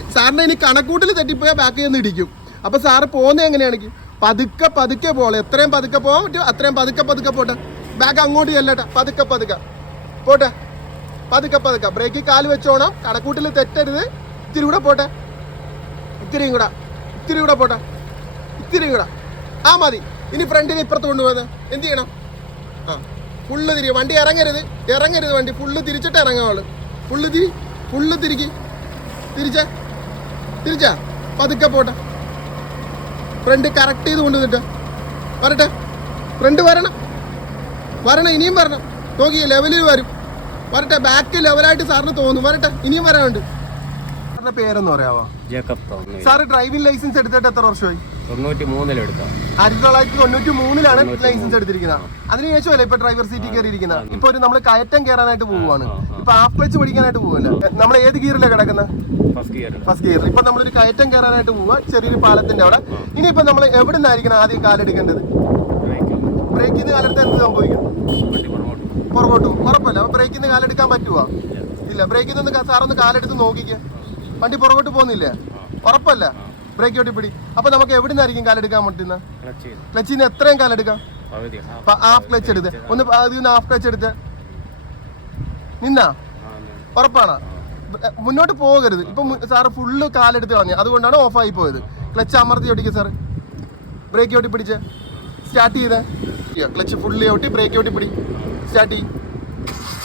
സാറിന് ഇനി കണക്കൂട്ടിൽ തെറ്റിപ്പോയാൽ ബാക്കിൽ നിന്ന് ഇടിക്കും. അപ്പൊ സാറ് പോകുന്നത് എങ്ങനെയാണെങ്കിൽ പതുക്കെ പതുക്കെ പോളെ. എത്രയും പതുക്കെ പോകാൻ പറ്റും അത്രയും പതുക്കെ പതുക്കെ പോട്ടെ. ബാക്ക് അങ്ങോട്ട് ചെല്ലട്ടെ. പതുക്കെ പതുക്കെ. പോട്ടെ. പതുക്കെ പതുക്കെ. ബ്രേക്കിൽ കാൽ വെച്ചോണം. കണക്കൂട്ടിൽ തെറ്റരുത്. ഇത്തിരി കൂടെ പോട്ടെ. ഇത്തിരിയും കൂടെ. ഇത്തിരി കൂടെ പോട്ടെ. ഇത്തിരിയും കൂടെ. ആ മതി. ഇനി ഫ്രണ്ടിന് ഇപ്പുറത്ത് കൊണ്ടുപോകുന്നത് എന്ത് ചെയ്യണം? ആ. ഫുള്ള് തിരി വണ്ടി ഇറങ്ങരുത്. ഇറങ്ങരുത് വണ്ടി. ഫുള്ള് തിരിച്ചിട്ട് ഇറങ്ങാവുള്ളൂ ഫുള്ള് തിരി ഫുള്ള് തിരിക്ക്. തിരിച്ച. തിരിച്ചാ? പതുക്കെ പോട്ടെ. ഫ്രണ്ട് കറക്റ്റ് ചെയ്ത് കൊണ്ടുവന്നിട്ട്. വരട്ടെ. ഫ്രണ്ട് വരണം. വരണം ഇനിയും വരണം. നോക്കി ലെവലിൽ വരും. വരട്ടെ ബാക്ക് ലെവലായിട്ട് സാറിന് തോന്നും. വരട്ടെ ഇനിയും വരാനുണ്ട്. സാറിന്റെ പേരെന്ന് പറയാവോ? ജേക്കബ് സാറ് ഡ്രൈവിംഗ് ലൈസൻസ് എടുത്തിട്ട് എത്ര വർഷമായി? തൊണ്ണൂറ്റി മൂന്നിലെടുത്ത ആയിരത്തി തൊള്ളായിരത്തി തൊണ്ണൂറ്റി മൂന്നിലാണ് ലൈസൻസ് എടുത്തിരിക്കുന്നത്. അതിനുശേഷമല്ലേ ഇപ്പൊ ഡ്രൈവർ സീറ്റിൽ കയറിയിരിക്കുന്നത്? ഇപ്പൊ ഒരു നമ്മൾ കയറ്റം കയറാനായിട്ട് പോവുകയാണ് ഇപ്പൊ ഹാഫ് ക്ലച്ച് പഠിക്കാനായിട്ട് പോവല്ലേ നമ്മൾ ഏത് ഗിയറിലാണ് കിടക്കുന്നത് ഫസ്റ്റ് ഗിയർ ഇപ്പൊ നമ്മളൊരു കയറ്റം കയറാനായിട്ട് പോവുക ചെറിയൊരു പാലത്തിന്റെ അവിടെ. ഇനിയിപ്പോ നമ്മൾ എവിടെ നിന്നായിരിക്കണം ആദ്യം കാലെടുക്കേണ്ടത് ബ്രേക്ക് ചെയ്ത് കാലെടുത്ത് എന്ത് സംഭവിക്കും? പുറകോട്ട് ഉറപ്പല്ല? അപ്പൊ നിന്ന് കാലെടുക്കാൻ പറ്റുമോ ഇല്ല. ബ്രേക്കിൽ നിന്ന് സാറൊന്ന് കാലെടുത്ത് നോക്കിക്കേ. വണ്ടി പുറകോട്ട് പോകുന്നില്ലേ? ഉറപ്പല്ല? ബ്രേക്ക് ഔട്ട് പിടി അപ്പൊ നമുക്ക് എവിടെ നിന്നായിരിക്കും കാലെടുക്കാൻ പറ്റുന്ന ക്ലച്ച് ചെയ്ത്. ക്ലച്ചിൽ നിന്ന് എത്രയും കാലെടുക്കാം ഹാഫ് ക്ലച്ച് എടുത്ത്. ഒന്ന് അതിൽ നിന്ന് ഹാഫ് ക്ലച്ച് എടുത്ത്. നിന്നാ? ഉറപ്പാണ്? മുന്നോട്ട് പോകരുത്. ഇപ്പൊ സാറ് ഫുള്ള് കാലെടുത്ത് കളഞ്ഞു. അതുകൊണ്ടാണ് ആയി പോയത്. ക്ലച്ച് അമർത്തി ഓടിക്കുക സാർ ബ്രേക്ക് ഔട്ടി പിടിച്ച് സ്റ്റാർട്ട് ചെയ്തേ. ക്ലച്ച് ഫുള്ളി ഓട്ടി ബ്രേക്ക് ഔട്ടി പിടി സ്റ്റാർട്ട് ചെയ്യും.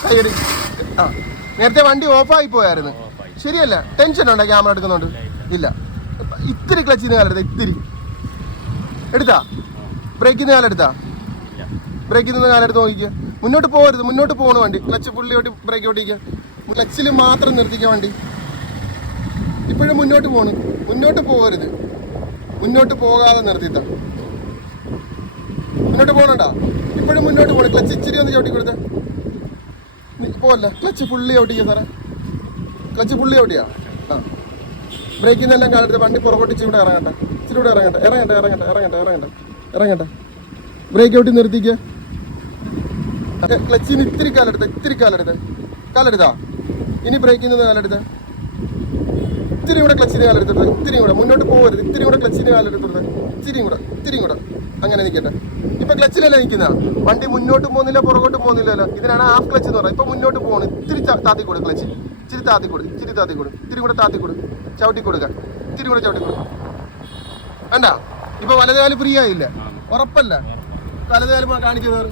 കൈയടി ആ. നേരത്തെ വണ്ടി ഓഫായി പോയായിരുന്നു. ശരിയല്ല? ടെൻഷൻ ഉണ്ടോ? ക്യാമറ എടുക്കുന്നുണ്ട്? ഇല്ല. ഇത്തിരി ക്ലച്ച് നിന്ന് കാലെടുത്ത ഇത്തിരി. എടുത്താ? ബ്രേക്കിൽ നിന്ന് കാലെടുത്താ? ബ്രേക്കിൽ നിന്ന് കാലെടുത്ത് നോക്കിക്കുക മുന്നോട്ട് പോകരുത് മുന്നോട്ട് പോകണ വണ്ടി. ക്ലച്ച് ഫുള്ളി ഓട്ടി ബ്രേക്ക് ഓട്ടിക്കുക ക്ലച്ചിൽ മാത്രം നിർത്തിക്കുക വണ്ടി. ഇപ്പോഴും മുന്നോട്ട് പോകണം മുന്നോട്ട് പോകരുത്. മുന്നോട്ട് പോകാതെ നിർത്തിത്ത. മുന്നോട്ട് പോകണണ്ട? ഇപ്പോഴും മുന്നോട്ട് പോകണം ക്ലച്ച് ഇച്ചിരി ഒന്ന് ചവിട്ടി കൊടുത്ത. പോവല്ല? ക്ലച്ച് ഫുള്ളി ഓട്ടിക്കുക സാറേ. ക്ലച്ച് ഫുള്ളി ആ ബ്രേക്കിൽ നിന്നെല്ലാം കാലെടുത്ത് വണ്ടി പുറകോട്ട് ഇച്ചിരി ഇറങ്ങട്ടെ. ഇച്ചിരി കൂടെ ഇറങ്ങട്ടെ. ഇറങ്ങട്ടെ ഇറങ്ങട്ടെ ഇറങ്ങട്ടെ ഇറങ്ങട്ടെ ഇറങ്ങട്ടെ. ബ്രേക്ക് ഔട്ടി നിർത്തിക്കുക ക്ലച്ചിന് ഇത്തിരി കാലെടുത്ത് ഇത്തിരി കാലെടുത്ത്. കാലെടുത്താ? ഇനി ബ്രേക്കിൽ നിന്ന് കാലെടുത്ത്. ഇത്തിരി കൂടെ ക്ലച്ചിന് കാലെടുത്തിട്ട് ഇത്തിരി കൂടെ. മുന്നോട്ട് പോകരുത് ഇത്തിരി കൂടെ ക്ലച്ചിന് കാലെടുത്തിട്ട് ഇത്തിരി കൂടെ ഇത്തിരി കൂടെ. അങ്ങനെ നിൽക്കട്ടെ ഇപ്പൊ ക്ലച്ചിലല്ല നിൽക്കുന്ന വണ്ടി മുന്നോട്ട് പോകുന്നില്ല പുറകോട്ട് പോകുന്നില്ലല്ലോ. ഇതിനാണ് ഹാഫ് ക്ലച്ച് എന്ന് പറയുന്നത്. ഇപ്പൊ മുന്നോട്ട് പോകണം. ഇത്തിരി താത്തി കൊടു ക്ലച്ച് ഇച്ചിരി താത്തി കൊടു ഇച്ചിരി താത്തി ഇത്തിരി കൂടെ താത്തി ചവിട്ടി കൊടുക്കാം ഇത്തിരി കൂടെ ചവിട്ടി കൊടുക്കാം വേണ്ട. ഇപ്പൊ വലതുകാൽ ഫ്രീ ആയില്ല? ഉറപ്പല്ല? വലതുകാൽ കാണിച്ചു സാറ്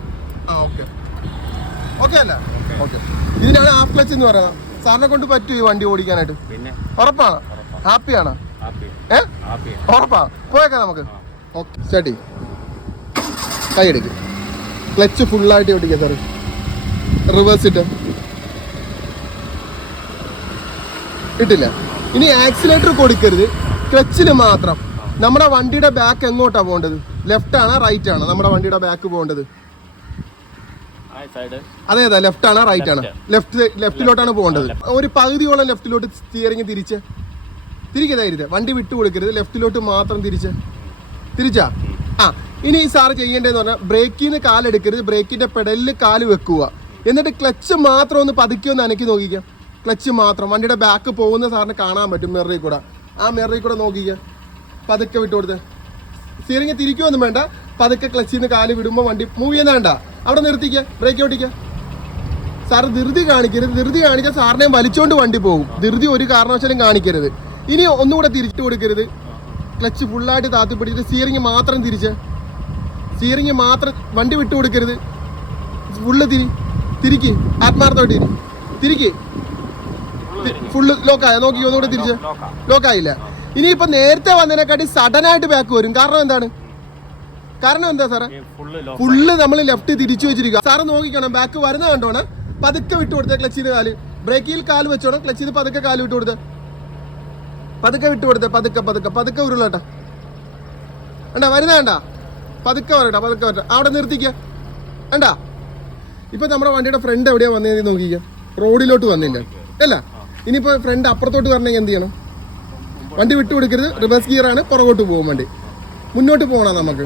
ആ ഓക്കെ. ഓക്കെ അല്ല? ഓക്കെ. ഇതിനാണ് ഹാഫ് ക്ലച്ച് എന്ന് പറയാം സാറിനെ കൊണ്ട് പറ്റൂ ഈ വണ്ടി ഓടിക്കാനായിട്ട്. പിന്നെ? ഉറപ്പാണ് ഹാപ്പിയാണ് ഹാപ്പി ഏ? ഹാപ്പി ഉറപ്പാ? പോയേക്കാം നമുക്ക്. ഓക്കെ. ചേട്ടി കൈ എടുക്കും. ക്ലച്ച് ഫുള്ളായിട്ട് ഓടിക്കാം സാറ്. റിവേഴ്സ് ഇട്ട്. ഇട്ടില്ല? ഇനി ആക്സിലേറ്റർ കൊടുക്കരുത്. ക്ലച്ചിന് മാത്രം. നമ്മുടെ വണ്ടിയുടെ ബാക്ക് എങ്ങോട്ടാ പോകേണ്ടത്? ലെഫ്റ്റ് ആണോ റൈറ്റ് ആണോ? നമ്മുടെ വണ്ടിയുടെ ബാക്ക് പോകേണ്ടത്? അതെ അതെ ലെഫ്റ്റ് ആണോ റൈറ്റ് ആണോ? ലെഫ്റ്റ് ലെഫ്റ്റിലോട്ടാണ് പോകേണ്ടത്. ഒരു പകുതിയോളം ലെഫ്റ്റിലോട്ട് സ്റ്റിയറിംഗ് തിരിച്ച്. തിരിക്കതായിരുന്നു വണ്ടി വിട്ടു കൊടുക്കരുത്. ലെഫ്റ്റിലോട്ട് മാത്രം തിരിച്ച്. തിരിച്ചാ? ആ ഇനി സാറ് ചെയ്യേണ്ടതെന്ന് പറഞ്ഞാൽ ബ്രേക്കിൽ നിന്ന് കാലെടുക്കരുത്. ബ്രേക്കിന്റെ പെടലിൽ കാൽ വെക്കുക. എന്നിട്ട് ക്ലച്ച് മാത്രം ഒന്ന് പതുക്കി ഒന്ന് അനക്കി നോക്കിക്കുക ക്ലച്ച് മാത്രം. വണ്ടിയുടെ ബാക്ക് പോകുന്ന സാറിന് കാണാൻ പറ്റും മിററിൽ കൂടെ. ആ മിററിൽ കൂടെ നോക്കിക്കുക പതുക്കെ വിട്ടു കൊടുത്ത്. സ്റ്റിയറിംഗ് തിരിക്കുമൊന്നും വേണ്ട. പതുക്കെ ക്ലച്ചിൽ നിന്ന് കാൽ വിടുമ്പോൾ വണ്ടി മൂവ് ചെയ്യുന്ന വേണ്ട അവിടെ നിർത്തിക്കുക ബ്രേക്ക് ഓട്ടിക്കുക സാർ ധൃതി കാണിക്കരുത്. ധൃതി കാണിച്ചാൽ സാറിനെയും വലിച്ചോണ്ട് വണ്ടി പോകും. ധൃതി ഒരു കാരണവശാലും കാണിക്കരുത്. ഇനി ഒന്നുകൂടെ തിരിച്ചു കൊടുക്കരുത്. ക്ലച്ച് ഫുള്ളായിട്ട് താത്തി പിടിച്ചിട്ട് സ്റ്റിയറിംഗ് മാത്രം തിരിച്ച്. സ്റ്റിയറിംഗ് മാത്രം വണ്ടി വിട്ടു കൊടുക്കരുത്. ഫുള്ള് തിരി തിരിക്ക്. ആത്മാർത്ഥമായിട്ട് തിരി തിരിക്ക്. ഫുള്ള് ലോക്കായ നോക്കി ഒന്നുകൂടെ തിരിച്ച്. ലോക്കാ ലോക്കായില്ല ഇനിയിപ്പോ നേരത്തെ വന്നതിനെക്കാട്ടി സഡനായിട്ട് ബാക്ക് വരും. കാരണം എന്താണ്? കാരണം എന്താ സാറേ? ഫുള്ള് നമ്മൾ ലെഫ്റ്റ് തിരിച്ചു വെച്ചിരിക്കുക. സാറ് നോക്കിക്കണം ബാക്ക് വരുന്ന കണ്ടോണം. പതുക്കെ വിട്ടു കൊടുത്തേ ചെയ്ത് കാൽ. ബ്രേക്കിൽ കാൽ വെച്ചോണം ക്ലച്ച് ചെയ്ത് പതുക്കെ കാൽ വിട്ടു കൊടുത്തേ. പതുക്കെ വിട്ടു കൊടുത്തേ പതുക്കെ പതുക്കെ പതുക്കെ ഉരുളട്ടെ. വേണ്ട വരുന്ന വേണ്ട പതുക്കെ വരട്ടെ പതുക്കെ വരട്ടെ. അവിടെ നിർത്തിക്ക. വേണ്ട ഇപ്പൊ നമ്മുടെ വണ്ടിയുടെ ഫ്രണ്ട് എവിടെയാ വന്നതെന്ന് നോക്കിക്ക. റോഡിലോട്ട് വന്നില്ല? അല്ല? ഇനിയിപ്പോ ഫ്രണ്ട് അപ്പുറത്തോട്ട് വരണമെങ്കിൽ എന്ത് ചെയ്യണം? വണ്ടി വിട്ടു കൊടുക്കരുത്. റിവേഴ്സ് ഗിയർ ആണ്. പുറകോട്ട് പോകും വണ്ടി. മുന്നോട്ട് പോകണം നമുക്ക്.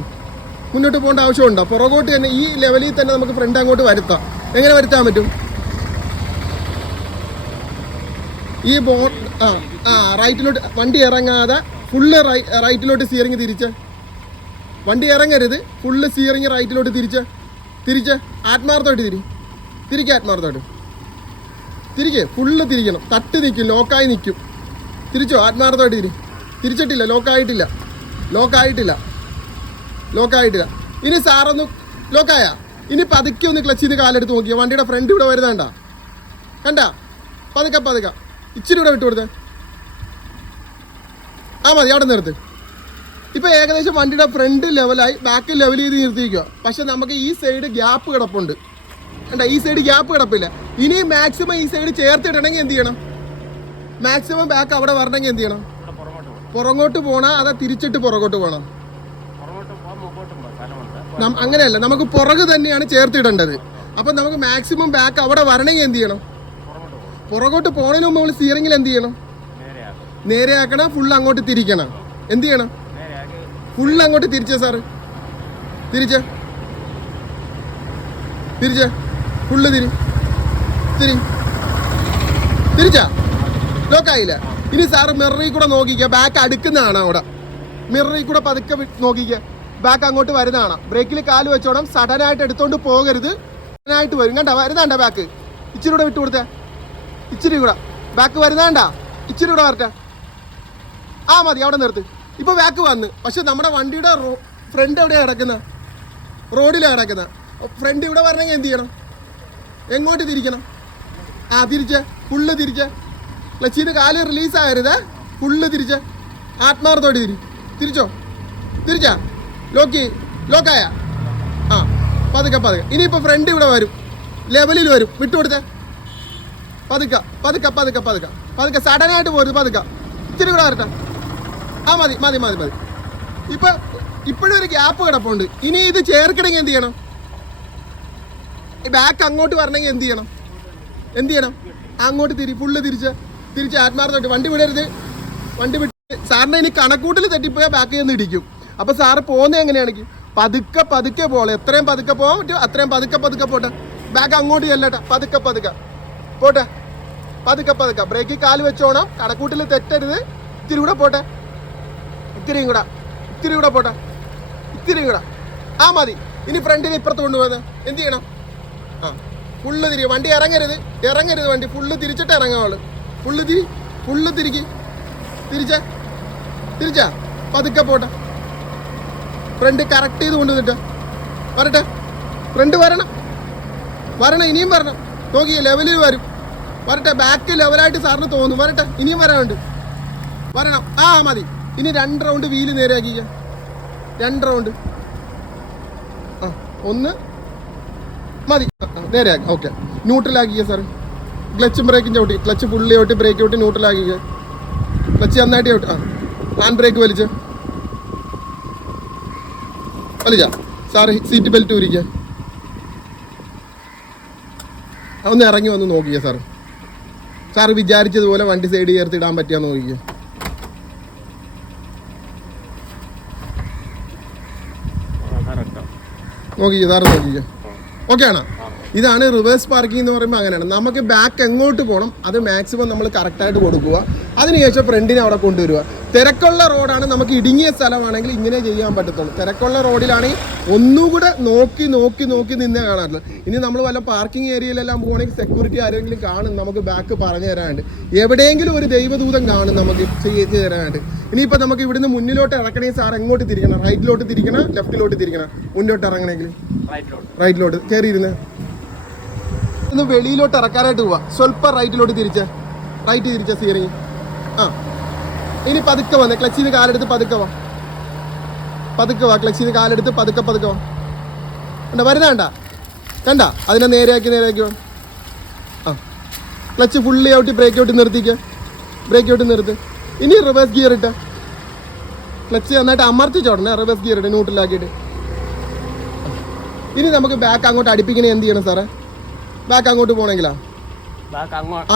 മുന്നോട്ട് പോകേണ്ട ആവശ്യമുണ്ടോ? പുറകോട്ട് തന്നെ ഈ ലെവലിൽ തന്നെ നമുക്ക് ഫ്രണ്ട് അങ്ങോട്ട് വരുത്താം. എങ്ങനെ വരുത്താൻ പറ്റും? ഈ ബോർഡ് ആ ആ റൈറ്റിലോട്ട് വണ്ടി ഇറങ്ങാതെ ഫുള്ള് റൈറ്റിലോട്ട് സ്റ്റിയറിംഗ് തിരിച്ച്. വണ്ടി ഇറങ്ങരുത്. ഫുള്ള് സ്റ്റിയറിംഗ് റൈറ്റിലോട്ട് തിരിച്ച്. തിരിച്ച് ആത്മാർത്ഥമായിട്ട് തിരി തിരിക്കുക ആത്മാർത്ഥമായിട്ട്. തിരികെ ഫുള്ള് തിരിക്കണം തട്ട് നിൽക്കും ലോക്കായി നിൽക്കും. തിരിച്ചോ? ആത്മാർത്ഥമായിട്ട് തിരി തിരിച്ചിട്ടില്ല ലോക്കായിട്ടില്ല ലോക്കായിട്ടില്ല ലോക്കായിട്ടില്ല ഇനി സാറൊന്ന് ലോക്കായ ഇനി പതുക്കെ ഒന്ന് ക്ലച്ച് ചെയ്ത് കാലെടുത്ത് നോക്കിയാൽ വണ്ടിയുടെ ഫ്രണ്ട് ഇവിടെ വരുന്നണ്ട കണ്ട? പതുക്കെ പതുക്കെ. ഇച്ചിരി ഇവിടെ വിട്ടു കൊടുത്തേ. ആ മതി അവിടെ നിർത്ത് ഇപ്പോൾ ഏകദേശം വണ്ടിയുടെ ഫ്രണ്ട് ലെവലായി ബാക്ക് ലെവൽ ചെയ്ത് നിർത്തിയിരിക്കുക പക്ഷെ നമുക്ക് ഈ സൈഡ് ഗ്യാപ്പ് കിടപ്പുണ്ട്. കണ്ട? ഈ സൈഡ് ഗ്യാപ്പ് കിടപ്പില്ല. ഇനി മാക്സിമം ഈ സൈഡ് ചേർത്തിടണമെങ്കിൽ എന്ത് ചെയ്യണം? മാക്സിമം ബാക്ക് അവിടെ വരണമെങ്കിൽ എന്ത് ചെയ്യണം? പുറങ്ങോട്ട് പുറകോട്ട് പോണ. അതാ തിരിച്ചിട്ട് പുറകോട്ട് പോകണം അങ്ങനെയല്ല. നമുക്ക് പുറക് തന്നെയാണ് ചേർത്തിടേണ്ടത്. അപ്പൊ നമുക്ക് മാക്സിമം ബാക്ക് അവിടെ വരണമെങ്കിൽ എന്ത് ചെയ്യണം? പുറകോട്ട് പോണതിന് മുമ്പ് നമ്മൾ സ്റ്റിയറിംഗിൽ എന്ത് ചെയ്യണം? നേരെയാക്കും നേരെയാക്കണം ഫുൾ അങ്ങോട്ട് തിരിക്കണം. എന്ത് ചെയ്യണം? ഫുൾ അങ്ങോട്ട് തിരിച്ചേ സാറ് തിരിച്ചേ. തിരിച്ചേ. ഫുള്ള് തിരി. തിരി തിരിച്ചാ? ലോക്കായില്ല? ഇനി സാറ് മിററിൽ കൂടെ നോക്കിക്കുക ബാക്ക് അടുക്കുന്നതാണ് അവിടെ. മിററിൽ കൂടെ പതുക്കെ നോക്കിക്കുക ബാക്ക് അങ്ങോട്ട് വരുന്നതാണ്. ബ്രേക്കിൽ കാൽ വെച്ചോണം. സഡനായിട്ട് എടുത്തോണ്ട് പോകരുത്. സഡനായിട്ട് വരും. കണ്ട? വരുന്നാണ്ട ബാക്ക് ഇച്ചിരി കൂടെ വിട്ടു കൊടുത്തേ ഇച്ചിരി കൂടെ. ബാക്ക് വരുന്നാണ്ട ഇച്ചിരി കൂടെ വരട്ടെ. ആ മതി അവിടെ നിർത്ത്. ഇപ്പൊ ബാക്ക് വന്ന്. പക്ഷെ നമ്മുടെ വണ്ടിയുടെ ഫ്രണ്ട് എവിടെയാണ് കിടക്കുന്നത് റോഡിലാണ് കിടക്കുന്നത് ഫ്രണ്ട് ഇവിടെ വരണമെങ്കിൽ എന്ത് ചെയ്യണം? എങ്ങോട്ട് തിരിക്കണം? ആ തിരിച്ച്. ഫുള്ള് തിരിച്ച്. ക്ലച്ചിന് കാൽ റിലീസ് ആകരുത്. ഫുള്ള് തിരിച്ച്. ആത്മാർത്ഥോട്ട് തിരി. തിരിച്ചോ? തിരിച്ചാ? ലോക്കി ലോക്കായ ആ പതുക്കെ പതുക്കെ. ഇനിയിപ്പോൾ ഫ്രണ്ട് ഇവിടെ വരും. ലെവലിൽ വരും. വിട്ടുകൊടുത്തേ പതുക്കെ പതുക്കെ പതുക്കെ പതുക്കെ. പതുക്കെ. സഡനായിട്ട് പോരുത്. പതുക്കെ. ഇച്ചിരി കൂടെ വരട്ടെ. ആ മതി മതി മതി മതി. ഇപ്പം ഇപ്പോഴും ഒരു ഗ്യാപ്പ് കിടപ്പുണ്ട്. ഇനി ഇത് ചേർക്കണമെങ്കിൽ എന്ത് ചെയ്യണം? ബാക്ക് അങ്ങോട്ട് വരണമെങ്കിൽ എന്ത് ചെയ്യണം? എന്ത് ചെയ്യണം? അങ്ങോട്ട് തിരി ഫുള്ള് തിരിച്ച് തിരിച്ച് ആത്മാർത്ഥമായിട്ട് വണ്ടി വിടരുത്. വണ്ടി വിട്ട് സാറിനെ ഇനി കണക്കൂട്ടിൽ തെറ്റിപ്പോയാൽ ബാക്കിൽ നിന്ന് ഇടിക്കും. അപ്പോൾ സാറ് പോകുന്നത് എങ്ങനെയാണെങ്കിൽ പതുക്കെ പതുക്കെ പോകണം എത്രയും പതുക്കെ പോകാൻ പറ്റും അത്രയും പതുക്കെ പതുക്കെ പോട്ടെ. ബാക്ക് അങ്ങോട്ട് ചെല്ലട്ടെ. പതുക്കെ പതുക്കെ. പോട്ടെ? പതുക്കെ പതുക്കെ. ബ്രേക്കിൽ കാൽ വെച്ചോണം. കടക്കൂട്ടിൽ തെറ്റരുത്. ഇത്തിരി കൂടെ പോട്ടെ. ഇത്തിരിയും കൂടെ. ഇത്തിരി കൂടെ പോട്ടെ. ഇത്തിരിയും കൂടെ. ആ മതി. ഇനി ഫ്രണ്ടിന് ഇപ്പുറത്ത് കൊണ്ടുപോകുന്നത് എന്ത് ചെയ്യണം? ഫുള്ള് തിരി വണ്ടി ഇറങ്ങരുത്. ഇറങ്ങരുത് വണ്ടി. ഫുള്ള് തിരിച്ചിട്ട് ഇറങ്ങാവുള്ളു ഫുള്ള് തിരി ഫുള്ള് തിരിക്ക്. തിരിച്ച? തിരിച്ചാ? പതുക്കെ പോട്ടെ. ഫ്രണ്ട് കറക്റ്റ് ചെയ്ത് കൊണ്ടുവന്നിട്ട് വരട്ടെ. ഫ്രണ്ട് വരണം. വരണം ഇനിയും വരണം. നോക്കി ലെവലിൽ വരും. വരട്ടെ ബാക്ക് ലെവലായിട്ട് സാറിന് തോന്നും. വരട്ടെ ഇനിയും വരാനുണ്ട്. വരണം. ആ മതി. ഇനി രണ്ട് റൗണ്ട് വീൽ നേരെയാക്കിക്ക രണ്ട് റൗണ്ട് ആ ഒന്ന്. മതി. നേരെയാക്കി ഓക്കെ ന്യൂട്രലാക്കിയ സാർ ക്ലച്ചും ബ്രേക്കും ചവിട്ടി ക്ലച്ച് ഫുള്ളി ചവിട്ടി ബ്രേക്ക് ചവിട്ടി ന്യൂട്രലാക്കിക്ക ക്ലച്ച് നന്നായിട്ട് ചവിട്ടി ആ ഹാൻഡ് ബ്രേക്ക് വലിച്ച് വലിച്ച സാറ് സീറ്റ് ബെൽറ്റ് ഉരിക്കുക ഒന്ന് ഇറങ്ങി വന്ന് നോക്കിയ സാർ സാറ് വിചാരിച്ചതുപോലെ വണ്ടി സൈഡ് ചേർത്ത് ഇടാൻ പറ്റിയാന്ന് നോക്കിക്കുക നോക്കിയ സാർ നോക്കിക്കോ ഓക്കെ ആണോ ഇതാണ് റിവേഴ്സ് പാർക്കിംഗ് എന്ന് പറയുമ്പോൾ അങ്ങനെയാണ്. നമുക്ക് ബാക്ക് എങ്ങോട്ട് പോകണം അത് മാക്സിമം നമ്മൾ കറക്റ്റായിട്ട് കൊടുക്കുക. അതിനുശേഷം ഫ്രണ്ടിനെ അവിടെ കൊണ്ടുവരിക. തിരക്കുള്ള റോഡാണ് നമുക്ക് ഇടുങ്ങിയ സ്ഥലമാണെങ്കിൽ ഇങ്ങനെ ചെയ്യാൻ പറ്റത്തുള്ളൂ. തിരക്കുള്ള റോഡിലാണെങ്കിൽ ഒന്നുകൂടെ നോക്കി നോക്കി നോക്കി നിന്നേ കാണാറുള്ളൂ ഇനി നമ്മൾ വല്ല പാർക്കിംഗ് ഏരിയയിലെല്ലാം പോകണമെങ്കിൽ സെക്യൂരിറ്റി ആരെങ്കിലും കാണും. നമുക്ക് ബാക്ക് പറഞ്ഞു തരാനുണ്ട്. എവിടെയെങ്കിലും ഒരു ദൈവദൂതം കാണും നമുക്ക് ചെയ്ത് തരാനായിട്ട് ഇനിയിപ്പോൾ നമുക്ക് ഇവിടുന്ന് മുന്നിലോട്ട് ഇറക്കണമെങ്കിൽ സാർ എങ്ങോട്ട് തിരിക്കണം? റൈറ്റിലോട്ട് തിരിക്കണം ലെഫ്റ്റിലോട്ട് തിരിക്കണം? മുന്നോട്ട് ഇറങ്ങണമെങ്കിൽ? റൈറ്റിലോട്ട് റൈറ്റിലോട്ട് കയറി ഒന്ന് വെളിയിലോട്ട് ഇറക്കാനായിട്ട് പോവാ. സ്വല്പം റൈറ്റിലോട്ട് തിരിച്ച്. റൈറ്റ് തിരിച്ച സീറി ആ. ഇനി പതുക്കെ വന്ന്. ക്ലച്ചിൽ നിന്ന് കാലെടുത്ത് പതുക്കെ വാ. പതുക്കെ വാ. ക്ലച്ചിൽ നിന്ന് കാലെടുത്ത് പതുക്കെ പതുക്കെ വാ. കണ്ട? വരുന്ന കണ്ട? അതിനെ നേരെയാക്കി നേരെയാക്കി വാ. ആ. ക്ലച്ച് ഫുള്ളി ഔട്ടി ബ്രേക്ക് ഔട്ട് നിർത്തിക്ക്. ബ്രേക്ക് ഔട്ട് നിർത്ത്. ഇനി റിവേഴ്സ് ഗിയർ ഇട്ട. ക്ലച്ച് നന്നായിട്ട് അമർത്തി ചോടണേ. റിവേഴ്സ് ഗിയർ ഇട്ട് ന്യൂട്രലാക്കിയിട്ട് ഇനി നമുക്ക് ബാക്ക് അങ്ങോട്ട് അടുപ്പിക്കണേ എന്ത് ചെയ്യണം സാറേ? ബാക്ക് അങ്ങോട്ട് പോണെങ്കിലാ?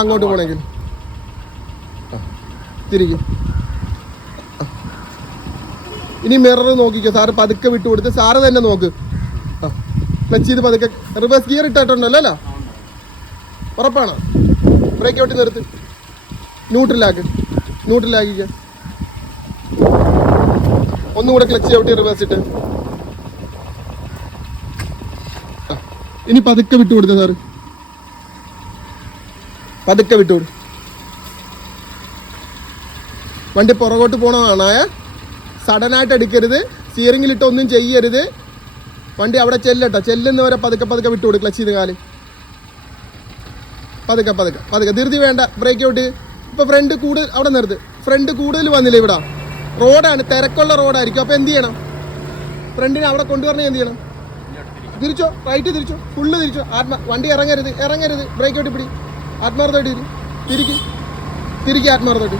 അങ്ങോട്ട് പോണെങ്കിൽ തിരിക്കും. ഇനി മിറർ നോക്കിക്കോ. സാറ് പതുക്കെ വിട്ടു കൊടുത്ത് സാറ് തന്നെ നോക്ക്. ആ ക്ലച്ച് ചെയ്ത് പതുക്കെ റിവേഴ്സ് ഗിയർ ഇട്ടിട്ടുണ്ടല്ലോ അല്ല ഉറപ്പാണോ? ബ്രേക്ക് ഔട്ട് നിർത്ത്. ന്യൂട്രലാക്ക് ന്യൂട്രലാക്കിക്ക ഒന്നുകൂടെ ക്ലച്ച് ഔട്ട് റിവേഴ്സ് ഇട്ട്. ഇനി പതുക്കെ വിട്ടു കൊടുത്ത സാറ്. പതുക്കെ വിട്ടുകൊടു വണ്ടി പുറകോട്ട് പോണതാണ് സഡനായിട്ട് എടുക്കരുത്. സ്റ്റിയറിംഗിലിട്ട് ഒന്നും ചെയ്യരുത്. വണ്ടി അവിടെ ചെല്ലട്ടെ. ചെല്ലുന്നവരെ പതുക്കെ പതുക്കെ വിട്ടു കൊടു ക്ലച്ച് ചെയ്ത് കാൽ. പതുക്കെ പതുക്കെ പതുക്കെ. ധൃതി വേണ്ട. ബ്രേക്ക് ഔട്ട് ഇപ്പം ഫ്രണ്ട് കൂടുതൽ അവിടെ നിർത്ത്. ഫ്രണ്ട് കൂടുതൽ വന്നില്ല ഇവിടെ? റോഡാണ് തിരക്കുള്ള റോഡായിരിക്കും അപ്പോൾ എന്ത് ചെയ്യണം? ഫ്രണ്ടിനെ അവിടെ കൊണ്ടുവരണേ എന്ത് ചെയ്യണം? തിരിച്ചോ? റൈറ്റ് തിരിച്ചോ? ഫുള്ള് തിരിച്ചോ? ആത്മ വണ്ടി ഇറങ്ങരുത്. ഇറങ്ങരുത്. ബ്രേക്ക് ഔട്ട് പിടി. ആത്മാർത്ഥമായിട്ട് തിരി തിരിക്ക് തിരിക്ക് ആത്മാർത്ഥമായിട്ട്.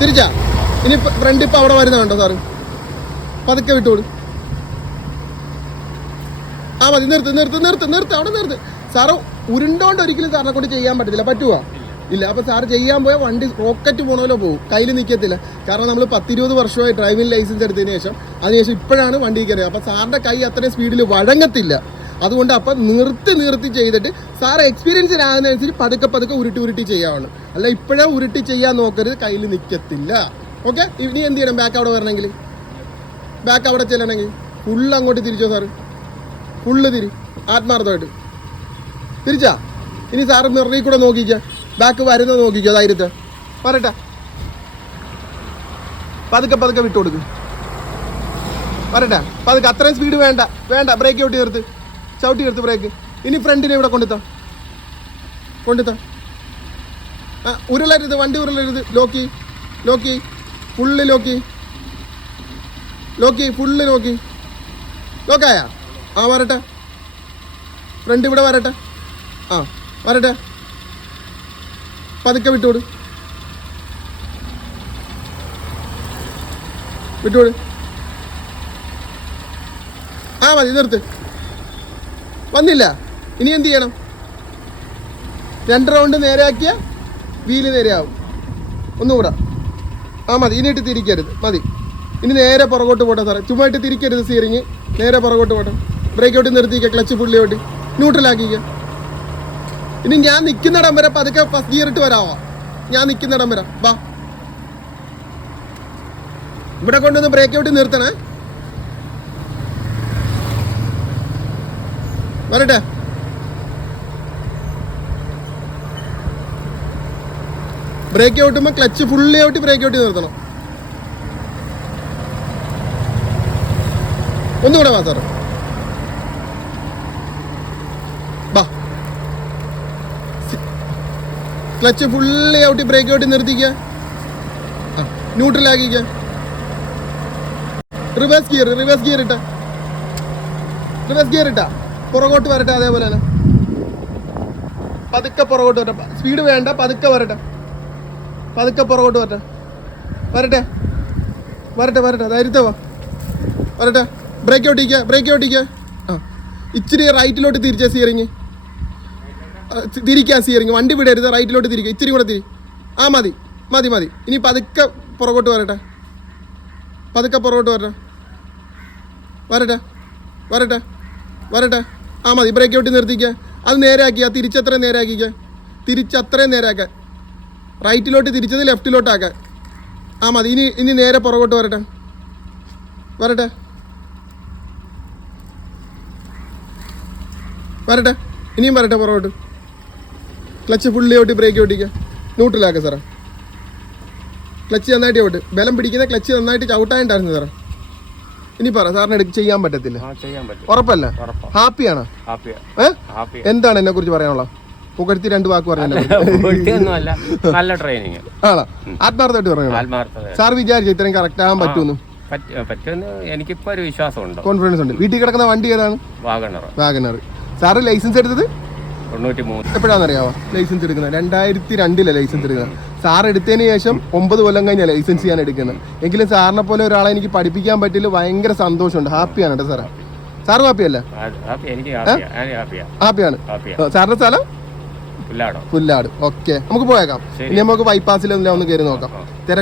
തിരിച്ചാ? ഇനി ഫ്രണ്ട് ഇപ്പൊ അവിടെ വരുന്ന വരുന്നുണ്ടോ സാറ്? പതുക്കെ വിട്ടോളൂ. ആ മതി നിർത്ത് നിർത്ത് നിർത്ത് നിർത്ത് അവിടെ നിർത്ത്. സാറ് ഉരുണ്ടോണ്ട് ഒരിക്കലും സാറിനെ കൊണ്ട് ചെയ്യാൻ പറ്റത്തില്ല. പറ്റുമോ ഇല്ല അപ്പോൾ സാർ ചെയ്യാൻ പോയാൽ വണ്ടി റോക്കറ്റ് പോണ പോകും കയ്യിൽ നിൽക്കത്തില്ല കാരണം നമ്മൾ പത്തിരുപത് വർഷമായി ഡ്രൈവിംഗ് ലൈസൻസ് എടുത്തതിന് ശേഷം അതിനുശേഷം ഇപ്പോഴാണ് വണ്ടി കയറിയത് അപ്പോൾ സാറിന്റെ കൈ അത്രയും സ്പീഡിൽ വഴങ്ങത്തില്ല. അതുകൊണ്ട് അപ്പം നിർത്തി നിർത്തി ചെയ്തിട്ട് സാർ എക്സ്പീരിയൻസ് ആകുന്നതനുസരിച്ച് പതുക്കെ പതുക്കെ ഉരുട്ടി ഉരുട്ടി ചെയ്യാവാണ് അല്ല ഇപ്പോഴേ ഉരുട്ടി ചെയ്യാൻ നോക്കരുത് കയ്യിൽ നിൽക്കത്തില്ല ഓക്കെ ഇനി എന്ത് ചെയ്യണം? ബാക്ക് അവിടെ വരണമെങ്കിൽ? ബാക്ക് അവിടെ ചെല്ലണമെങ്കിൽ? ഫുള്ള് അങ്ങോട്ട് തിരിച്ചോ സാറ്? ഫുള്ള് തിരി. ആത്മാർത്ഥമായിട്ട്. തിരിച്ചാ? ഇനി സാറ് മിററിൽ കൂടെ നോക്കിക്ക. ബാക്ക് വരുന്നത് നോക്കിക്കോ ധൈര്യത്തെ പറയട്ടെ പതുക്കെ പതുക്കെ വിട്ടു കൊടുക്കും. പതുക്കെ അത്രയും സ്പീഡ് വേണ്ട. വേണ്ട ബ്രേക്ക് ഔട്ട് നിർത്ത് ചവിട്ടി എടുത്ത് ബ്രേക്ക് ഇനി ഫ്രണ്ടിനെ ഇവിടെ കൊണ്ടുത്താം. കൊണ്ടുത്താം. ആ ഉരുളരുത് വണ്ടി ഉരുളരുത്. ലോക്കി ലോക്കി ഫുള്ള് ലോക്കി ലോക്കി ഫുള്ള് നോക്കി ലോക്കായ ആ വരട്ടെ. ഫ്രണ്ട് ഇവിടെ വരട്ടെ. ആ വരട്ടെ. പതുക്കെ വിട്ടോട്. വിട്ടോട്. ആ മതി നിർത്ത്. വന്നില്ല. ഇനി എന്ത് ചെയ്യണം? രണ്ട് റൗണ്ട് നേരെയാക്കിയ വീൽ നേരെയാവും. ഒന്നുകൂടെ ആ മതി. ഇനിയിട്ട് തിരിക്കരുത്. മതി. ഇനി നേരെ പുറകോട്ട് പോട്ടെ സാറേ. ചുമ്മാ ഇട്ട് തിരിക്കരുത് സീറിങ് നേരെ പുറകോട്ട് പോട്ടെ. ബ്രേക്ക് ഔട്ട് നിർത്തിക്കുക ക്ലച്ച് പുള്ളി ന്യൂട്രലാക്കിക്ക ഇനി ഞാൻ നിൽക്കുന്നിടം വരെ പതുക്കെ ഫസ്റ്റ് ഗിയർ ഇട്ട് വരാമോ ഞാൻ നിൽക്കുന്നിടം വരെ. വാ. ഇവിടെ കൊണ്ടുവന്ന് ബ്രേക്ക് ഔട്ട് നിർത്തണേ. വരട്ടെ. Brake ഔട്ടുമ്പോൾ clutch fully out brake out നിർത്തണം. ഒന്നുകൂടെ വാ സാറ് ബാ clutch fully out brake out നിർത്തിക്ക. ന്യൂട്രലാക്കിക്ക റിവേഴ്സ് ഗിയർ റിവേഴ്സ് ഗിയർ ഇട്ട. റിവേഴ്സ് ഗിയർ ഇട്ട. പുറകോട്ട് വരട്ടെ അതേപോലെ തന്നെ പതുക്കെ പുറകോട്ട് വരട്ടെ. സ്പീഡ് വേണ്ട പതുക്കെ വരട്ടെ. പതുക്കെ പുറകോട്ട് വരട്ടെ. വരട്ടെ. വരട്ടെ വരട്ടെ. ധൈര്യത്തെ വാ. വരട്ടെ. ബ്രേക്ക് ഓട്ടിക്കുക ബ്രേക്ക് ഓട്ടിക്കുക ആ. ഇച്ചിരി റൈറ്റിലോട്ട് തിരിച്ച സീറിങ് തിരിക്കാൻ സീറിങ് വണ്ടി വിടരുത് റൈറ്റിലോട്ട് തിരിക്കുക ഇച്ചിരി കൂടെ തിരി. ആ മതി. മതി മതി. ഇനി പതുക്കെ പുറകോട്ട് വരട്ടെ. പതുക്കെ പുറകോട്ട് വരട്ടെ. വരട്ടെ. വരട്ടെ. വരട്ടെ. ആ മതി ബ്രേക്ക് ഔട്ടി നിർത്തിക്കുക അത് നേരെയാക്കിയ തിരിച്ചത്ര നേരാക്കിക്ക തിരിച്ചത്രയും നേരാക്ക റൈറ്റിലോട്ട് തിരിച്ചത് ലെഫ്റ്റിലോട്ടാക്കാൻ ആ മതി ഇനി ഇനി നേരെ പുറകോട്ട് വരട്ടെ. വരട്ടെ. വരട്ടെ. ഇനിയും വരട്ടെ പുറകോട്ട്. ക്ലച്ച് ഫുള്ളി ഔട്ടി ബ്രേക്ക് ഓട്ടിക്കുക ന്യൂട്രലാക്കുക സാറേ. ക്ലച്ച് നന്നായിട്ട് ഔട്ട് ബലം പിടിക്കുന്ന ക്ലച്ച് നന്നായിട്ട് ചവിട്ടാനുണ്ടായിരുന്നു സാറേ. ഇനി പറ സാറിന് എടുക്ക് ചെയ്യാൻ പറ്റത്തില്ല. ചെയ്യാൻ പറ്റും. ഉറപ്പല്ല? ഉറപ്പാ. ഹാപ്പിയാണോ? ഹാപ്പിയാ. ഹാപ്പിയാ. എന്താണ് എന്നെ കുറിച്ച് പറയാനുള്ള പുകഴ്ത്തി രണ്ട് വാക്ക് ഒന്നുമല്ല നല്ല ട്രെയിനിങ് ആണോ? ആത്മാർത്ഥമായിട്ട് ആത്മാർത്ഥത സാർ വിചാരിച്ചു ഇത്രയും കറക്റ്റ് ആകാൻ പറ്റുമെന്ന് പറ്റ- പറ്റുമെന്ന് എനിക്കിപ്പോ ഒരു വിശ്വാസമുണ്ട്. കോൺഫിഡൻസ് ഉണ്ട്. വീട്ടിൽ കിടക്കുന്ന വണ്ടി ഏതാണ്? വാഗണർ വാഗനർ സാറ് ലൈസൻസ് എടുത്തത്? തൊണ്ണൂറ്റി മൂന്ന് എപ്പോഴാണെന്നറിയാവോ? ലൈസൻസ് എടുക്കുന്നത്. രണ്ടായിരത്തി രണ്ടിലെ ലൈസൻസ് എടുക്കുന്നത്. സാർ എടുത്തതിന് ശേഷം ഒമ്പത് കൊല്ലം കഴിഞ്ഞാൽ ലൈസൻസ് ചെയ്യാൻ എടുക്കുന്നത്. എങ്കിലും സാറിനെ പോലെ ഒരാളെ എനിക്ക് പഠിപ്പിക്കാൻ പറ്റില്ല. ഭയങ്കര സന്തോഷമുണ്ട്. ഹാപ്പിയാണ് കേട്ടോ സാറേ. സാറും ഹാപ്പിയല്ല? ഹാപ്പിയാണ്. ഹാപ്പിയാ. സാറിന്റെ സ്ഥലം? പുല്ലാടോ. ഓക്കെ. നമുക്ക് പോയേക്കാം. ഇനി നമുക്ക് ബൈപ്പാസിൽ ഒന്ന് കയറി നോക്കാം. തിരക്ക്